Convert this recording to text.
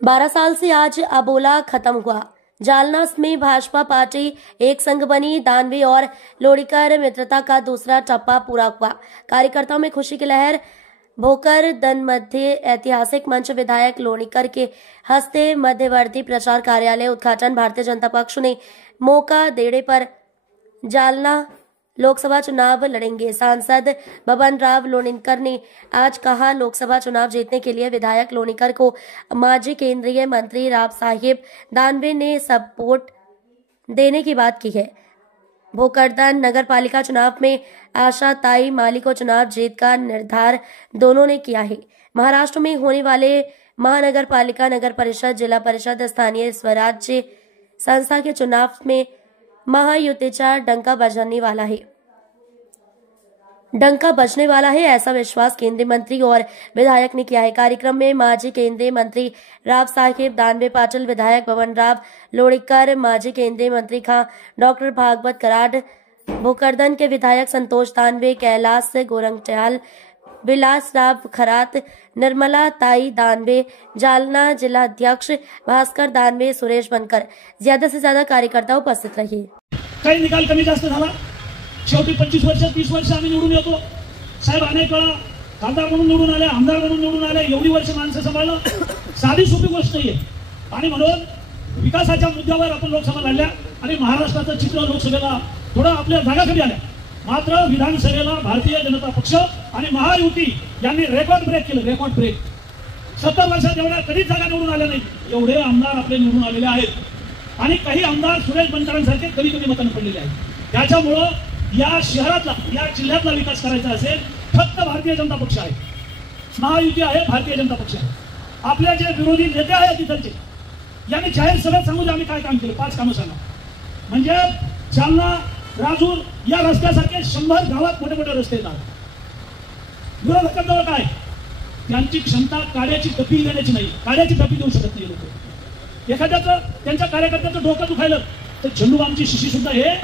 12 साल से आज अबोला खत्म हुआ। जालना में भाजपा पार्टी एक संघ बनी। दानवे और लोणीकर मित्रता का दूसरा टप्पा पूरा हुआ। कार्यकर्ताओं में खुशी की लहर। भोकर दन मध्य ऐतिहासिक मंच विधायक लोणीकर के हस्ते मध्यवर्ती प्रचार कार्यालय उद्घाटन। भारतीय जनता पक्ष ने मौका देने पर जालना लोकसभा चुनाव लड़ेंगे। सांसद बबन राव लोणीकर ने आज कहा, लोकसभा चुनाव जीतने के लिए विधायक लोणीकर को माजी केंद्रीय मंत्री राव साहिब दानवे ने सपोर्ट देने की बात की है। भोकरदन नगर पालिका चुनाव में आशा ताई माली को चुनाव जीत का निर्धार दोनों ने किया है। महाराष्ट्र में होने वाले महानगर पालिका, नगर परिषद, जिला परिषद, स्थानीय स्वराज्य संस्था के चुनाव में महायुतीचा डंका बजने वाला है, ऐसा विश्वास केंद्रीय मंत्री और विधायक ने किया है। कार्यक्रम में माजी केंद्रीय मंत्री राव साहिब दानवे पाटिल, विधायक बबन राव लोणीकर, माजी केंद्रीय मंत्री खां डॉक्टर भागवत कराड, भोकरदन के विधायक संतोष दानवे, कैलाश गोरंट्याल, विलास राव खरात, निर्मला ताई दानवे, जालना जिला अध्यक्ष भास्कर दानवे, सुरेश बनकर, ज्यादा से ज्यादा कार्यकर्ता उपस्थित रहे। काही निकाल कमी जास्त झाला। शेवटी 25 वर्ष 30 वर्ष आम्ही निवडून येतो। साहेब अनेक वेळा खासदार म्हणून निवडून आले, आमदार म्हणून निवडून आले। एवढी वर्ष माणसं सांभाळणं साधी सोपी गोष्ट नाहीये आणि म्हणून विकासाच्या मुद्द्यावर आपण लोकसभा लढल्या आणि महाराष्ट्राचं चित्र लोकसभेला थोडं आपल्या जागा कमी आल्या। मात्र विधानसभेला भारतीय जनता पक्ष आणि महायुती यांनी रेकॉर्ड ब्रेक केलं। रेकॉर्ड ब्रेक 70 वर्षात एवढ्या कधीच जागा निवडून आल्या नाही। एवढे आमदार आपले निवडून आलेले आहेत आणि काही आमदार सुरेश बनकरांसारखे कमी मतांनी पडलेले आहेत। त्याच्यामुळं या शहरातला, या जिल्ह्यातला विकास करायचा असेल फक्त भारतीय जनता पक्ष आहे, महायुती आहे, भारतीय जनता पक्ष आहे। आपले जे विरोधी नेते आहेत तिथलचे यांनी जाहीर सभेत सांगू दे आम्ही काय काम केलं। 5 कामं सांगा। म्हणजे जालना राजूर या रस्त्यासारखे 100 गावात मोठे मोठे रस्ते येतात। विरोधकांजवळ काय, त्यांची क्षमता काड्याची टपी देण्याची नाही, काड्याची टपी देऊ शकत नाही लोक। एखाद्याचं त्यांच्या कार्यकर्त्याचं डोकं दुखायलं तर झेंडू आमची शिशी सुद्धा हे